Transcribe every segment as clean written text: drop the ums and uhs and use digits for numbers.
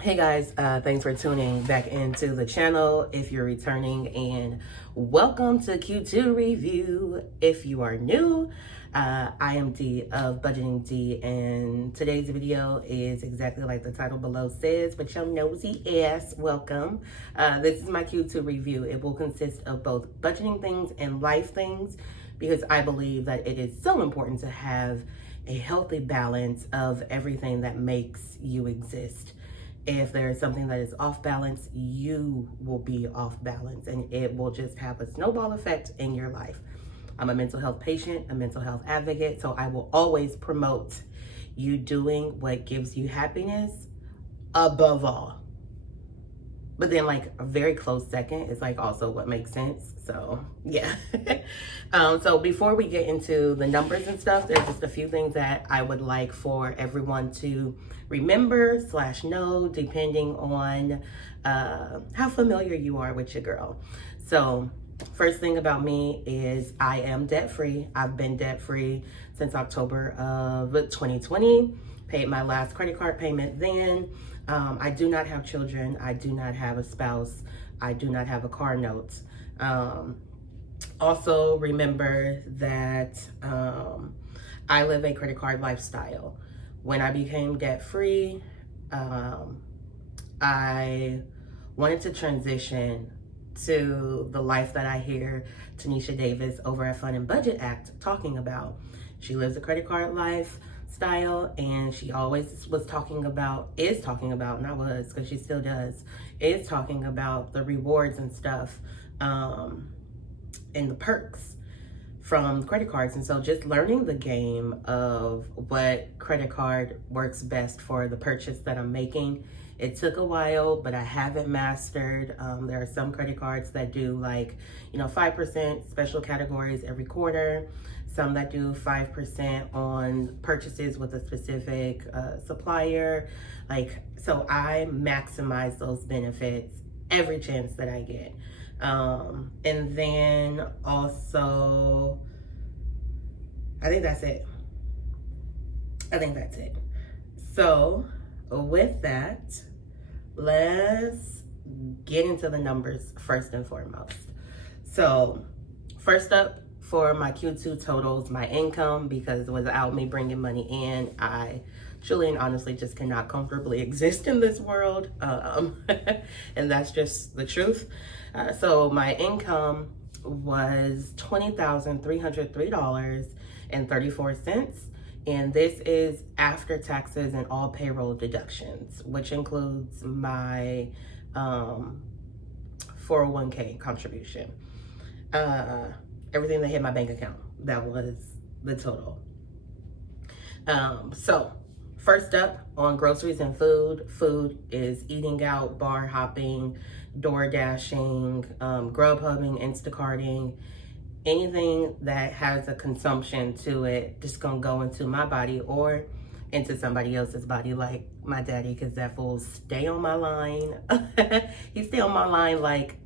Hey guys, thanks for tuning back into the channel if you're returning, and welcome to Q2 Review. If you are new, I am D of Budgeting D, and today's video is exactly like the title below says, but your nosy ass, welcome. This is my Q2 review. It will consist of both budgeting things and life things because I believe that it is so important to have a healthy balance of everything that makes you exist. If there is something that is off balance, you will be off balance and it will just have a snowball effect in your life. I'm a mental health patient, a mental health advocate, so I will always promote you doing what gives you happiness above all. But then like a very close second is like also what makes sense. So yeah. So before we get into the numbers and stuff, there's just a few things that I would like for everyone to remember / know, depending on how familiar you are with your girl. So first thing about me is I am debt free. I've been debt free since October of 2020. Paid my last credit card payment then. I do not have children. I do not have a spouse. I do not have a car note. Also remember that I live a credit card lifestyle. When I became debt free, I wanted to transition to the life that I hear Tanisha Davis over at Fun and Budget Act talking about. She lives a credit card lifestyle, and she always is talking about, because she still does, is talking about the rewards and stuff, and the perks from credit cards. And so just learning the game of what credit card works best for the purchase that I'm making. It took a while, but I haven't mastered. There are some credit cards that do 5% special categories every quarter. Some that do 5% on purchases with a specific supplier. So I maximize those benefits every chance that I get. And then also, I think that's it. So with that, let's get into the numbers first and foremost. So first up for my Q2 totals, my income, because without me bringing money in, I truly and honestly just cannot comfortably exist in this world. And that's just the truth. So my income was $20,303.34. And this is after taxes and all payroll deductions, which includes my 401k contribution. Everything that hit my bank account, that was the total. So first up on groceries and food. Food is eating out, bar hopping, door dashing, Grubhubbing, Instacarting. Anything that has a consumption to it just gonna go into my body or into somebody else's body, like my daddy, because that fool stay on my line. He stay on my line like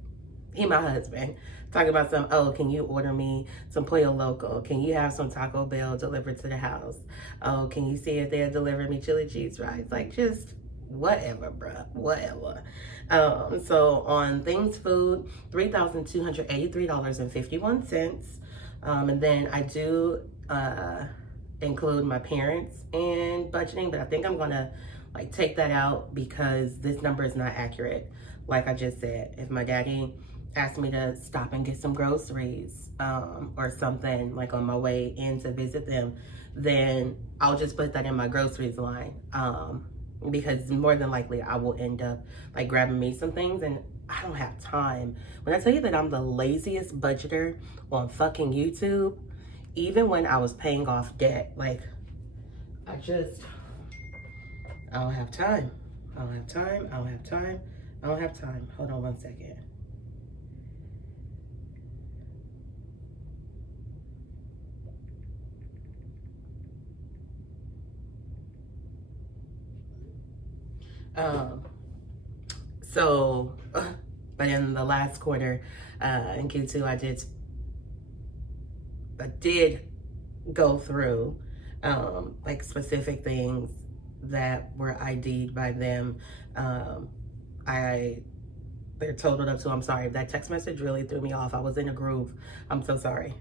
he my husband. Talking about can you order me some Pollo Loco? Can you have some Taco Bell delivered to the house? Oh, can you see if they'll deliver me chili cheese fries? Like, just whatever, bruh, whatever. So on things food, $3,283.51. And then I do include my parents in budgeting, but I think I'm gonna take that out because this number is not accurate. Like I just said, if my daddy asked me to stop and get some groceries or something on my way in to visit them, then I'll just put that in my groceries line. Because more than likely I will end up grabbing me some things, and I don't have time. When I tell you that I'm the laziest budgeter on fucking YouTube, even when I was paying off debt, I don't have time. Hold on one second. But in the last quarter, in Q2, I did go through specific things that were ID'd by them They're totaled up to, I'm sorry, that text message really threw me off. I was in a groove. I'm so sorry.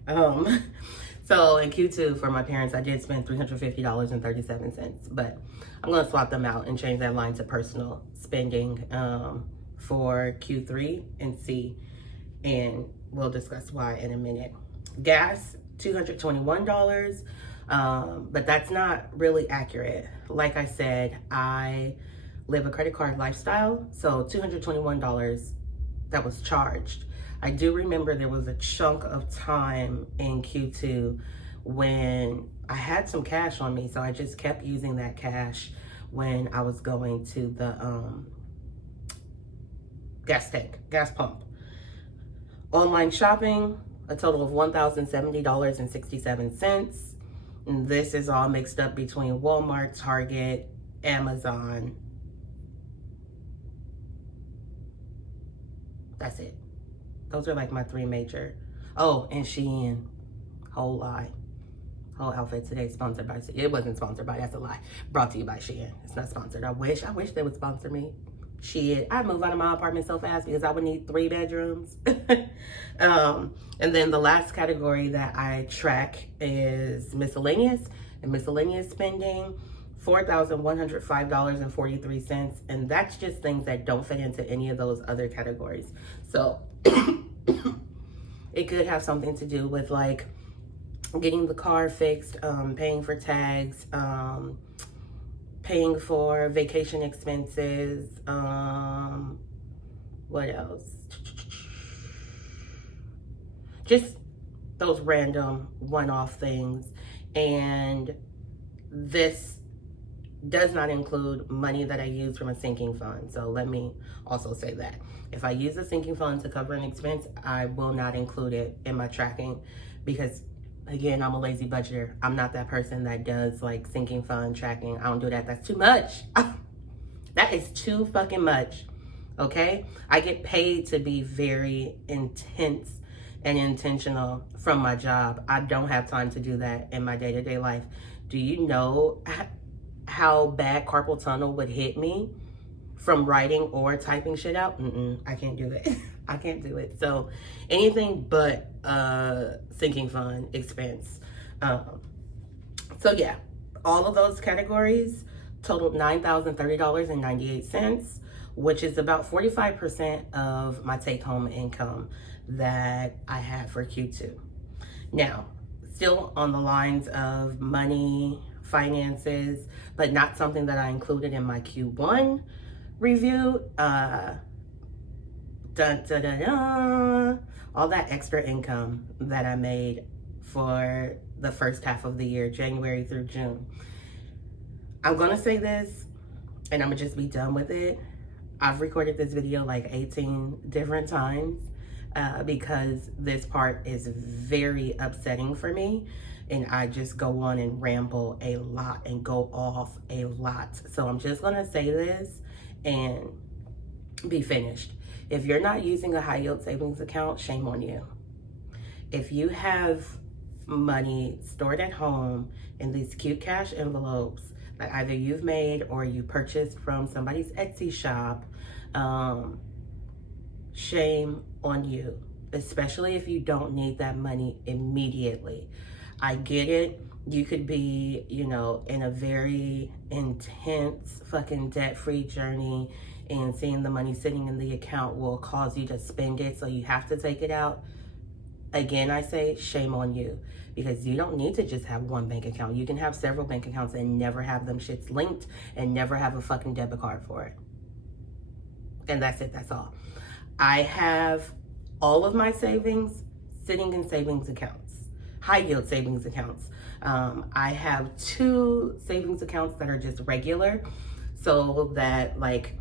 So in Q2 for my parents, I did spend $350.37, but I'm gonna swap them out and change that line to personal spending for Q3 and see, and we'll discuss why in a minute. Gas, $221, but that's not really accurate. Like I said, I live a credit card lifestyle, so $221 that was charged. I do remember there was a chunk of time in Q2 when I had some cash on me, so I just kept using that cash when I was going to the gas pump. Online shopping, a total of $1,070.67. And this is all mixed up between Walmart, Target, Amazon. That's it. Those are like my three major. Oh, and Shein. Whole lie. Whole outfit today sponsored by Shein. It wasn't sponsored by, that's a lie. Brought to you by Shein. It's not sponsored. I wish they would sponsor me. Shit, I'd move out of my apartment so fast because I would need 3 bedrooms. And then the last category that I track is miscellaneous, and miscellaneous spending, $4,105.43. And that's just things that don't fit into any of those other categories. So it could have something to do with like getting the car fixed, paying for tags, paying for vacation expenses, what else? Just those random one-off things. And this does not include money that I use from a sinking fund. So let me also say that. If I use a sinking fund to cover an expense, I will not include it in my tracking because, again, I'm a lazy budgeter. I'm not that person that does like sinking fund tracking. I don't do that. That's too much. That is too fucking much. Okay? I get paid to be very intense and intentional from my job. I don't have time to do that in my day-to-day life. Do you know how bad carpal tunnel would hit me from writing or typing shit out? I can't do it. I can't do it. So anything but sinking fund expense. So yeah, all of those categories totaled $9,030.98, which is about 45% of my take-home income that I had for Q2. Now, still on the lines of money, finances, but not something that I included in my Q1 review. All that extra income that I made for the first half of the year, January through June. I'm gonna say this and I'm gonna just be done with it. I've recorded this video like 18 different times because this part is very upsetting for me. And I just go on and ramble a lot and go off a lot. So I'm just gonna say this and be finished. If you're not using a high yield savings account, shame on you. If you have money stored at home in these cute cash envelopes that either you've made or you purchased from somebody's Etsy shop, shame on you, especially if you don't need that money immediately. I get it. You could be, you know, in a very intense fucking debt-free journey, and seeing the money sitting in the account will cause you to spend it, so you have to take it out. Again, I say shame on you, because you don't need to just have one bank account. You can have several bank accounts and never have them shits linked and never have a fucking debit card for it. And that's it, that's all. I have all of my savings sitting in savings accounts, high yield savings accounts. I have 2 savings accounts that are just regular, so that like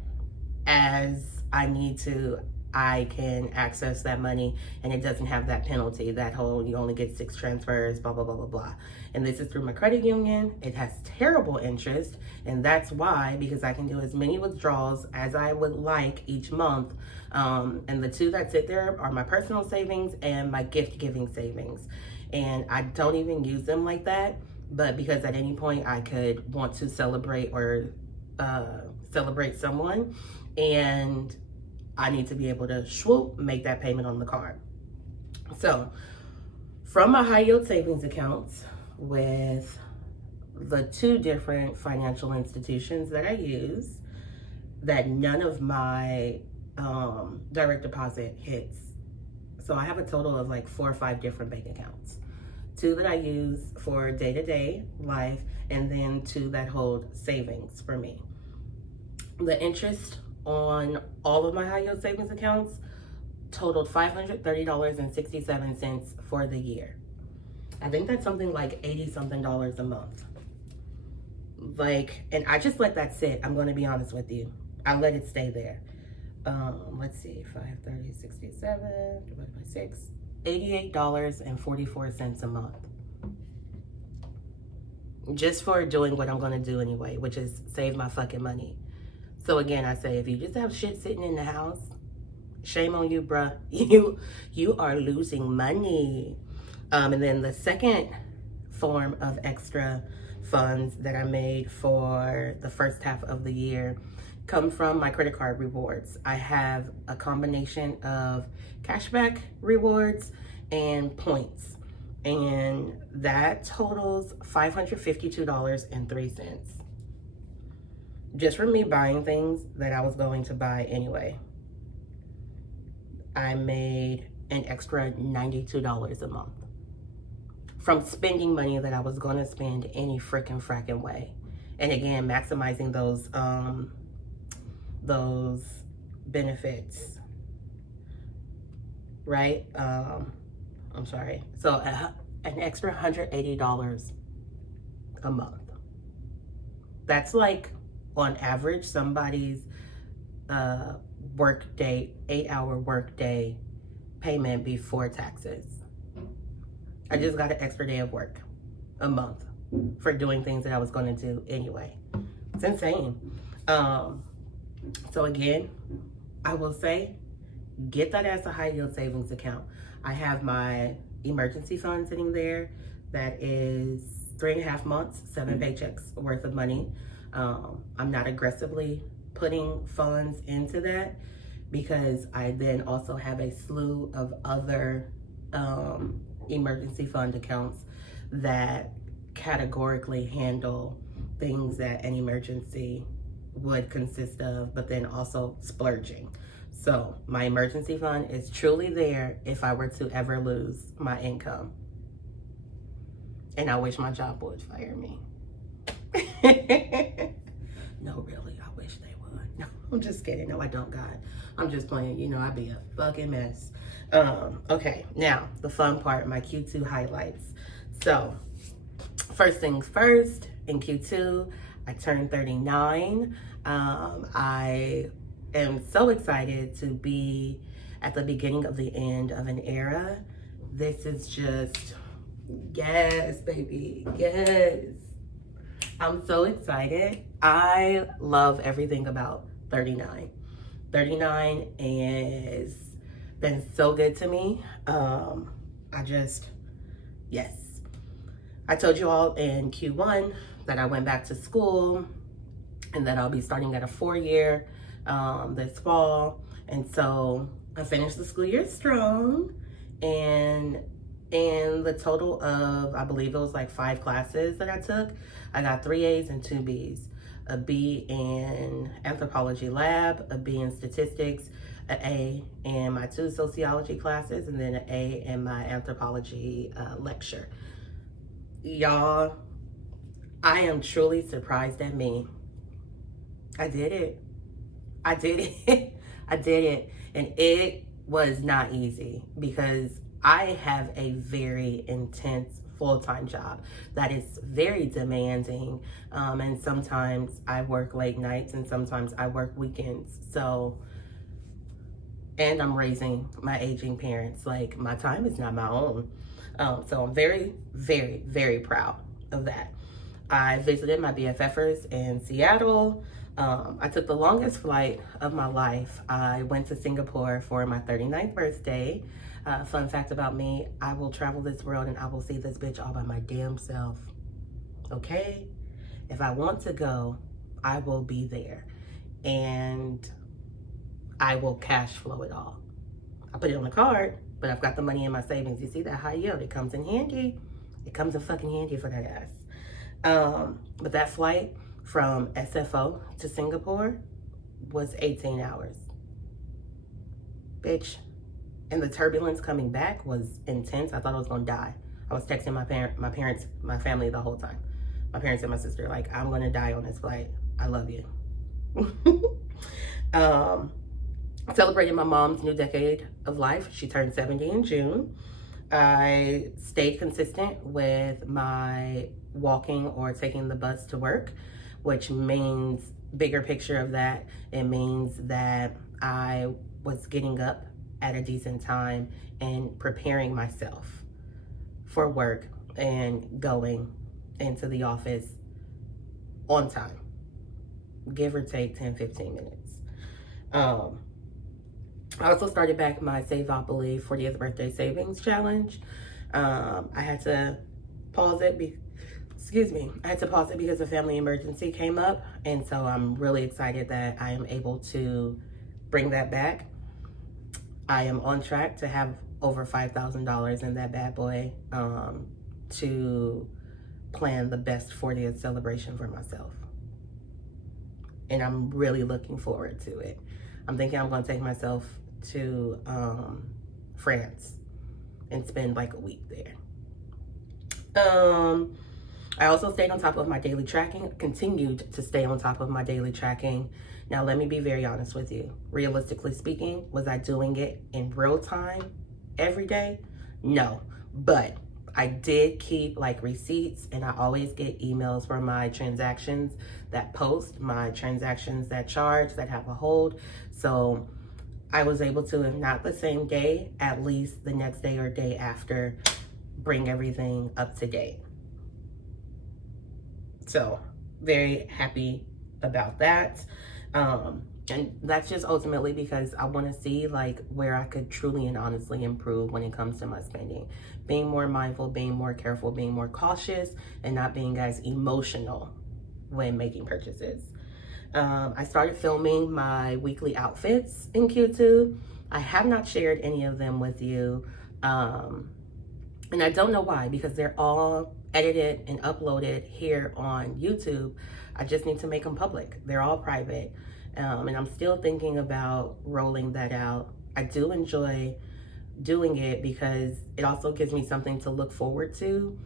as I need to, I can access that money and it doesn't have that penalty, that whole you only get 6 transfers, blah, blah, blah, blah, blah. And this is through my credit union. It has terrible interest, and that's why, because I can do as many withdrawals as I would like each month. And the 2 that sit there are my personal savings and my gift giving savings. And I don't even use them like that, but because at any point I could want to celebrate or celebrate someone, and I need to be able to swoop, make that payment on the card. So from my high yield savings accounts with the 2 different financial institutions that I use, that none of my direct deposit hits. So I have a total of like 4 or 5 different bank accounts. 2 that I use for day-to-day life, and then 2 that hold savings for me. The interest on all of my high yield savings accounts totaled $530.67 for the year. I think that's something like $80-something a month. Like, and I just let that sit. I'm going to be honest with you. I let it stay there. Let's see, 530.67 divided by 6, $88.44 a month. Just for doing what I'm going to do anyway, which is save my fucking money. So again, I say, if you just have shit sitting in the house, shame on you, bruh. You are losing money. And then the second form of extra funds that I made for the first half of the year come from my credit card rewards. I have a combination of cashback rewards and points, and that totals $552.03. Just from me buying things that I was going to buy anyway. I made an extra $92 a month from spending money that I was going to spend any frickin' way. And again, maximizing those benefits, right? I'm sorry. So an extra $180 a month. That's like, on average, somebody's work day, 8-hour work day payment before taxes. I just got an extra day of work a month for doing things that I was going to do anyway. It's insane. So again, I will say, get that as a high yield savings account. I have my emergency fund sitting there that is 3.5 months, 7 paychecks worth of money. I'm not aggressively putting funds into that because I then also have a slew of other emergency fund accounts that categorically handle things that an emergency would consist of, but then also splurging. So my emergency fund is truly there if I were to ever lose my income. And I wish my job would fire me. No, really, I wish they would. No, I'm just kidding. No, I don't, God. I'm just playing. You know, I'd be a fucking mess. Okay, now the fun part, my Q2 highlights. So, first things first, in Q2, I turned 39. I am so excited to be at the beginning of the end of an era. This is just, yes, baby, yes. I'm so excited. I love everything about 39. 39 has been so good to me. Yes. I told you all in Q1 that I went back to school and that I'll be starting at a 4-year this fall. And so I finished the school year strong, and in the total of, I believe it was like 5 classes that I took, I got 3 A's and 2 B's. A B in anthropology lab, a B in statistics, an A in my 2 sociology classes, and then an A in my anthropology lecture. Y'all, I am truly surprised at me. I did it. I did it. I did it. And it was not easy because I have a very intense full-time job that is very demanding, and sometimes I work late nights and sometimes I work weekends. So, and I'm raising my aging parents. Like, my time is not my own. So I'm very, very, very proud of that. I visited my BFFers in Seattle. I took the longest flight of my life. I went to Singapore for my 39th birthday. Fun fact about me, I will travel this world and I will see this bitch all by my damn self. Okay? If I want to go, I will be there. and I will cash flow it all. I put it on a card, but I've got the money in my savings. You see that high yield? It comes in handy. It comes in fucking handy for that ass. But that flight from SFO to Singapore was 18 hours. Bitch. And the turbulence coming back was intense. I thought I was gonna die. I was texting my parents, my family the whole time. My parents and my sister, like, I'm gonna die on this flight. I love you. Celebrated my mom's new decade of life. She turned 70 in June. I stayed consistent with my walking or taking the bus to work, which means, bigger picture of that, it means that I was getting up at a decent time and preparing myself for work and going into the office on time, give or take 10-15 minutes. I also started back my Saveopoly 40th birthday savings challenge. I had to pause it because a family emergency came up, and so I'm really excited that I am able to bring that back. I am on track to have over $5,000 in that bad boy to plan the best 40th celebration for myself. And I'm really looking forward to it. I'm thinking I'm gonna take myself to France and spend like a week there. I also stayed on top of my daily tracking, continued to stay on top of my daily tracking. Now, let me be very honest with you. Realistically speaking, was I doing it in real time every day? No, but I did keep like receipts, and I always get emails from my transactions that post, my transactions that charge, that have a hold. So I was able to, if not the same day, at least the next day or day after, bring everything up to date. So very happy about that. And that's just ultimately because I want to see like where I could truly and honestly improve when it comes to my spending. Being more mindful, being more careful, being more cautious, and not being as emotional when making purchases. I started filming my weekly outfits in Q2. I have not shared any of them with you. And I don't know why, because they're all edited and uploaded here on YouTube. I just need to make them public. They're all private. And I'm still thinking about rolling that out. I do enjoy doing it because it also gives me something to look forward to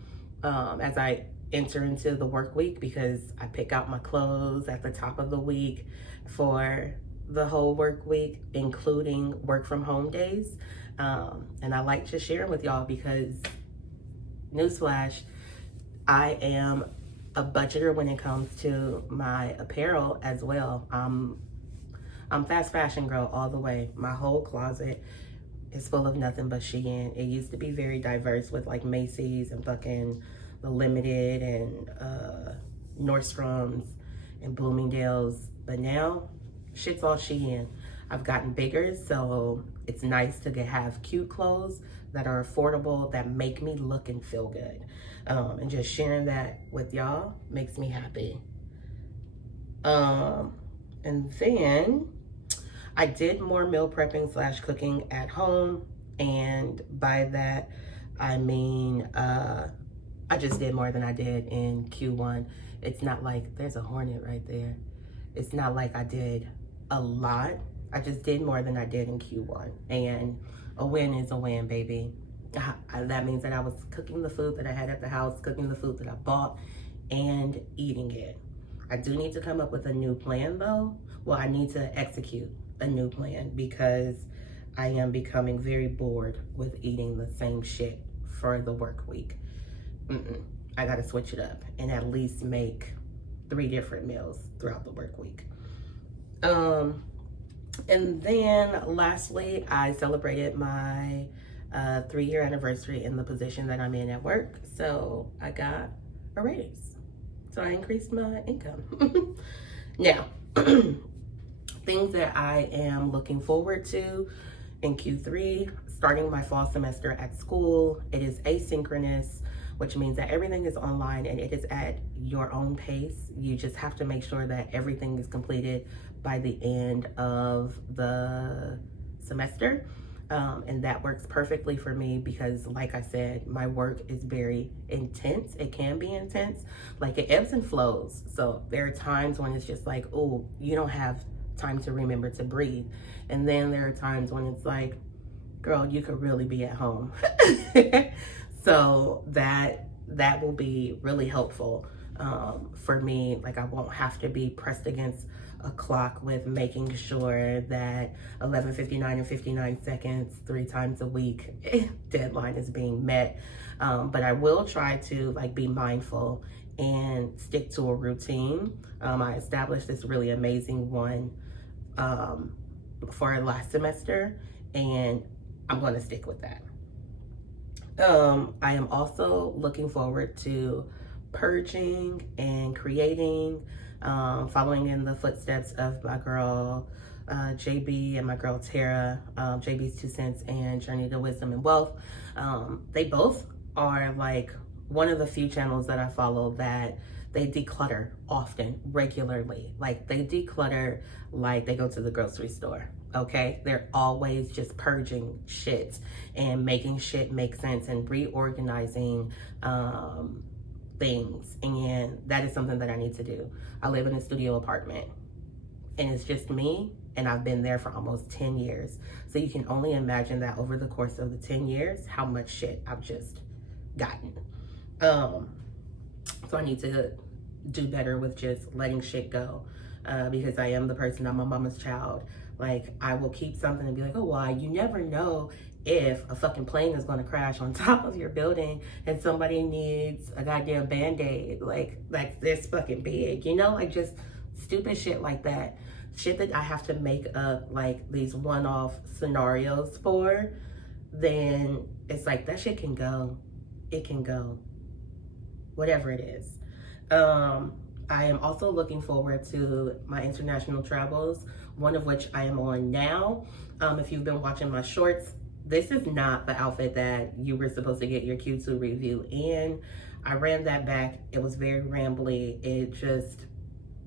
as I enter into the work week, because I pick out my clothes at the top of the week for the whole work week, including work from home days. And I like to share them with y'all because, newsflash, I am a budgeter when it comes to my apparel as well. I'm fast fashion girl all the way. My whole closet is full of nothing but Shein. It used to be very diverse with like Macy's and fucking The Limited and Nordstrom's and Bloomingdale's, but now shit's all Shein. I've gotten bigger, so it's nice to have cute clothes that are affordable, that make me look and feel good. And just sharing that with y'all makes me happy. And then I did more meal prepping / cooking at home. And by that, I mean, I just did more than I did in Q1. It's not like, there's a hornet right there. It's not like I did a lot. I just did more than I did in Q1. And a win is a win, baby. That means that I was cooking the food that I had at the house, cooking the food that I bought, and eating it. I do need to come up with a new plan though. Well, I need to execute a new plan because I am becoming very bored with eating the same shit for the work week. I gotta switch it up and at least make 3 different meals throughout the work week. And then lastly, I celebrated my 3-year anniversary in the position that I'm in at work. So I got a raise. So I increased my income. Now, things that I am looking forward to in Q3, starting my fall semester at school. It is asynchronous, which means that everything is online and it is at your own pace. You just have to make sure that everything is completed by the end of the semester. And that works perfectly for me because, like I said, my work is very intense. It can be intense, like it ebbs and flows. So there are times when it's just like, oh, you don't have time to remember to breathe. And then there are times when it's like, girl, you could really be at home. So that will be really helpful for me. Like I won't have to be pressed against a clock with making sure that 11:59 and 59 seconds 3 times a week deadline is being met. But I will try to like be mindful and stick to a routine. I established this really amazing one for last semester, and I'm going to stick with that. I am also looking forward to purging and creating, following in the footsteps of my girl JB and my girl Tara, JB's 2 Cents and Journey to Wisdom and Wealth. They both are like one of the few channels that I follow that they declutter often, regularly. Like they declutter like they go to the grocery store. Okay, they're always just purging shit and making shit make sense and reorganizing things, and that is something that I need to do. I live in a studio apartment and it's just me, and I've been there for almost 10 years. So you can only imagine that over the course of the 10 years, how much shit I've just gotten. So I need to do better with just letting shit go, because I am the person, I'm a mama's child. Like I will keep something and be like, oh, why? You never know if a fucking plane is going to crash on top of your building and somebody needs a goddamn Band-Aid, like this fucking big, you know, like just stupid shit like that. Shit that I have to make up like these one-off scenarios for, then it's like that shit can go. It can go. Whatever it is. I am also looking forward to my international travels, one of which I am on now. If you've been watching my shorts, this is not the outfit that you were supposed to get your Q2 review in. I ran that back. It was very rambly. It just,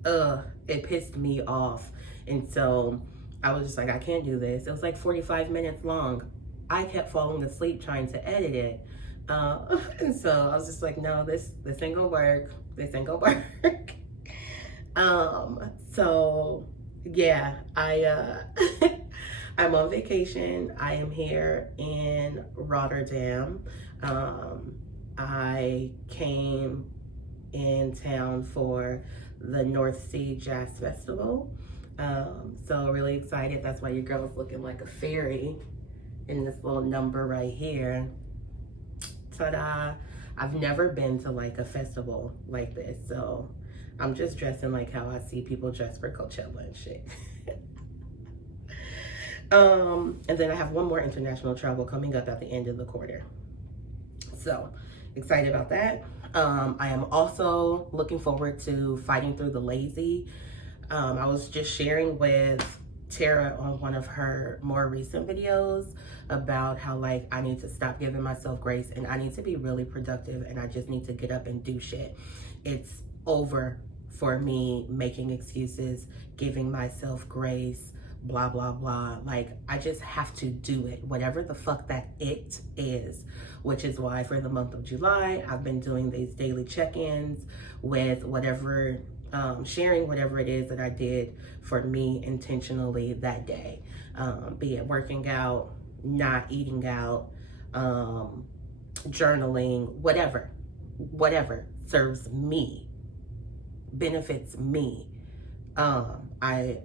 it pissed me off. And so I was just like, I can't do this. It was like 45 minutes long. I kept falling asleep trying to edit it. And so I was just like, no, this ain't gonna work. This ain't gonna work. So yeah, I'm on vacation. I am here in Rotterdam. I came in town for the North Sea Jazz Festival. So really excited. That's why your girl is looking like a fairy in this little number right here. Ta-da. I've never been to like a festival like this, so I'm just dressing like how I see people dress for Coachella and shit. And then I have one more international travel coming up at the end of the quarter. So excited about that. I am also looking forward to fighting through the lazy. I was just sharing with Tara on one of her more recent videos about how like I need to stop giving myself grace and I need to be really productive and I just need to get up and do shit. It's over for me making excuses, giving myself grace, blah, blah, blah. Like I just have to do it, whatever the fuck that it is, which is why for the month of July, I've been doing these daily check-ins with whatever, sharing whatever it is that I did for me intentionally that day, be it working out, not eating out, journaling, whatever serves me, benefits me. I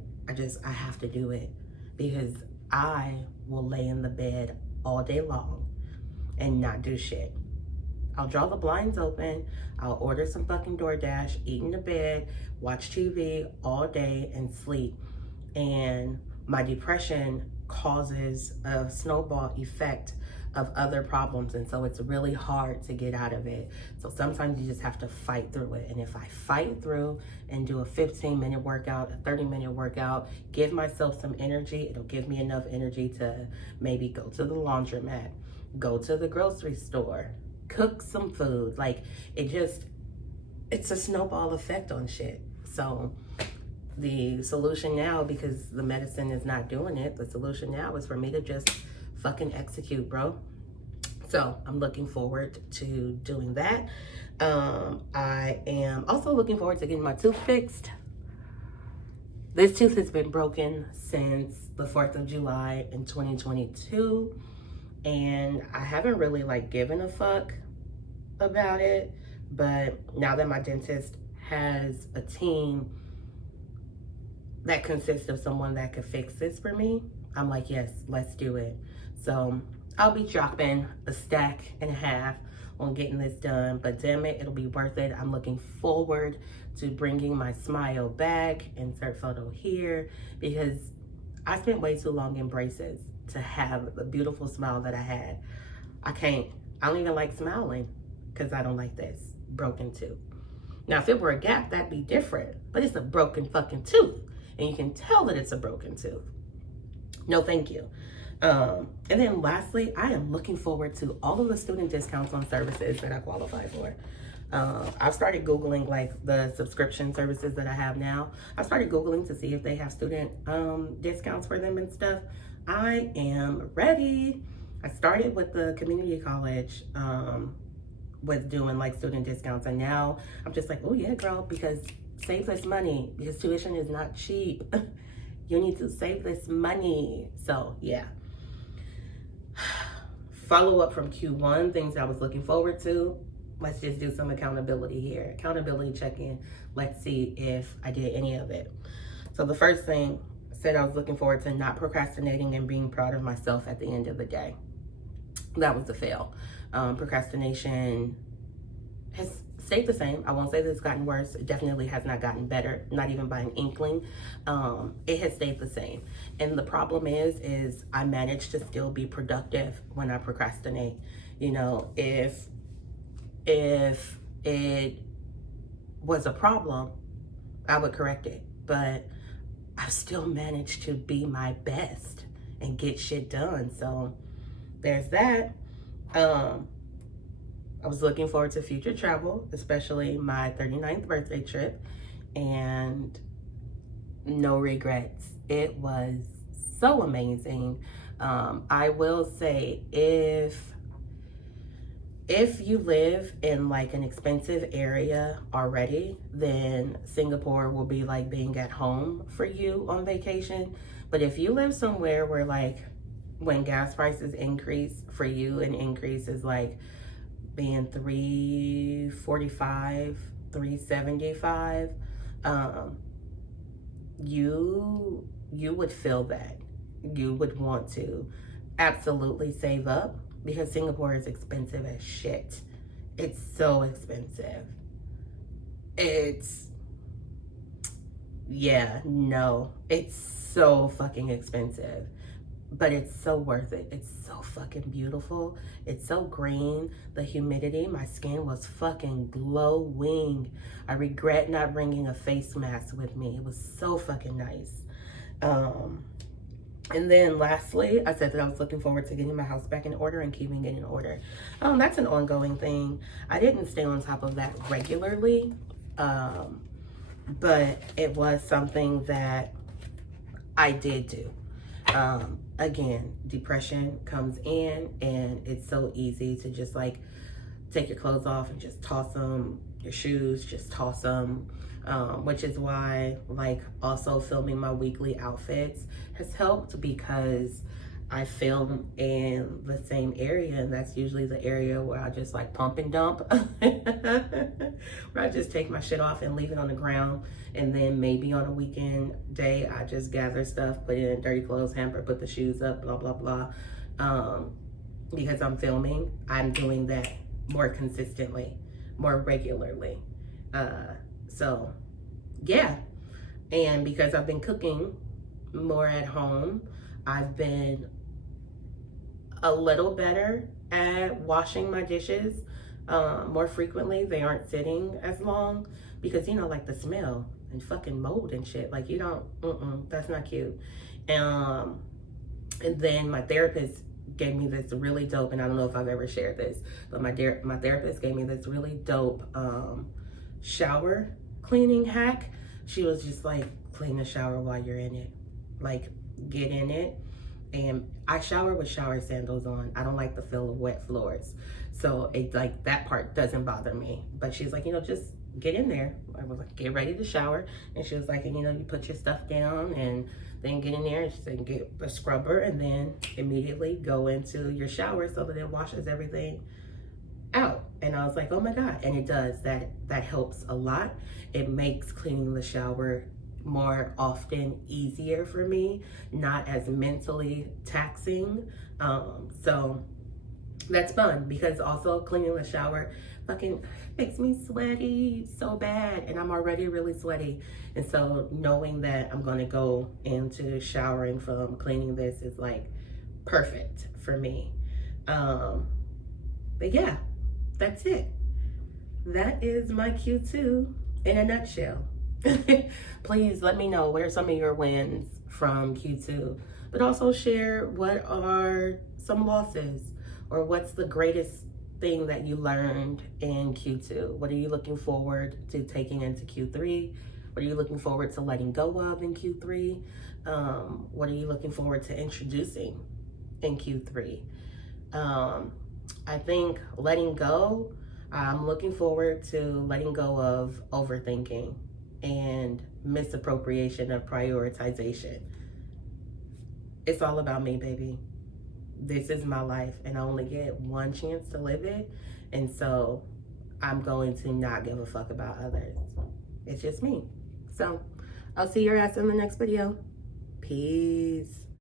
have to do it because I will lay in the bed all day long and not do shit. I'll draw the blinds open, I'll order some fucking DoorDash, eat in the bed, watch TV all day and sleep. And my depression causes a snowball effect of other problems, and so it's really hard to get out of it. So sometimes you just have to fight through it. And if I fight through and do a 15-minute workout, a 30-minute workout, give myself some energy, it'll give me enough energy to maybe go to the laundromat, go to the grocery store, cook some food. Like, it's a snowball effect on shit. So the solution now, because the medicine is not doing it, the solution now is for me to just fucking execute, bro. So I'm looking forward to doing that. I am also looking forward to getting my tooth fixed. This tooth has been broken since the 4th of July in 2022. And I haven't really like given a fuck about it. But now that my dentist has a team that consists of someone that could fix this for me, I'm like, yes, let's do it. So I'll be dropping a stack and a half on getting this done, but damn it, it'll be worth it. I'm looking forward to bringing my smile back. Insert photo here, because I spent way too long in braces to have the beautiful smile that I had. I don't even like smiling because I don't like this broken tooth. Now, if it were a gap, that'd be different, but it's a broken fucking tooth, and you can tell that it's a broken tooth. No, thank you. And then lastly, I am looking forward to all of the student discounts on services that I qualify for. I've started Googling like the subscription services that I have now. I started Googling to see if they have student discounts for them and stuff. I am ready. I started with the community college with doing like student discounts, and now I'm just like, oh yeah, girl, because save this money, because tuition is not cheap. You need to save this money. So yeah. Follow up from Q1, things I was looking forward to. Let's just do some accountability here. Accountability check-in. Let's see if I did any of it. So the first thing, I said I was looking forward to not procrastinating and being proud of myself at the end of the day. That was a fail. Procrastination has stayed the same. I won't say that it's gotten worse. It definitely has not gotten better, not even by an inkling. It has stayed the same. And the problem is I manage to still be productive when I procrastinate. You know, if it was a problem, I would correct it. But I still managed to be my best and get shit done. So there's that. I was looking forward to future travel, especially my 39th birthday trip, and no regrets. It was so amazing. I will say, if you live in like an expensive area already, then Singapore will be like being at home for you on vacation. But if you live somewhere where like when gas prices increase for you, an increase is like being $3.45, $3.75, you would feel that. You would want to absolutely save up, because Singapore is expensive as shit. It's so expensive. It's so fucking expensive. But it's so worth it. It's so fucking beautiful. It's so green. The humidity, my skin was fucking glowing. I regret not bringing a face mask with me. It was so fucking nice. And then lastly, I said that I was looking forward to getting my house back in order and keeping it in order. That's an ongoing thing. I didn't stay on top of that regularly, but it was something that I did do. Again, depression comes in, and it's so easy to just like take your clothes off and just toss them, your shoes, just toss them, which is why like also filming my weekly outfits has helped, because I film in the same area, and that's usually the area where I just like pump and dump, where I just take my shit off and leave it on the ground. And then maybe on a weekend day, I just gather stuff, put it in a dirty clothes hamper, put the shoes up, blah, blah, blah. Because I'm filming, I'm doing that more consistently, more regularly. So yeah. And because I've been cooking more at home, I've been a little better at washing my dishes more frequently. They aren't sitting as long, because, you know, like the smell and fucking mold and shit. Like, you don't, that's not cute. And then my therapist gave me this really dope, and I don't know if I've ever shared this, but my therapist gave me this really dope shower cleaning hack. She was just like, clean the shower while you're in it. Like, get in it. And I shower with shower sandals on. I don't like the feel of wet floors. So it, like, that part doesn't bother me. But she's like, just get in there. I was like, get ready to shower. And she was like, and you put your stuff down and then get in there. And she said, get a scrubber and then immediately go into your shower so that it washes everything out. And I was like, oh my God. And it does. That helps a lot. It makes cleaning the shower more often easier for me, not as mentally taxing. So that's fun, because also cleaning the shower fucking makes me sweaty so bad, and I'm already really sweaty. And so knowing that I'm gonna go into showering from cleaning this is like perfect for me. But yeah, that's it. That is my Q2 in a nutshell. Please let me know what are some of your wins from Q2, but also share what are some losses, or what's the greatest thing that you learned in Q2. What are you looking forward to taking into Q3? What are you looking forward to letting go of in Q3? What are you looking forward to introducing in Q3? I think letting go, I'm looking forward to letting go of overthinking and misappropriation of prioritization. It's all about me, baby. This is my life, and I only get one chance to live it. And so I'm going to not give a fuck about others. It's just me. So I'll see your ass in the next video. Peace.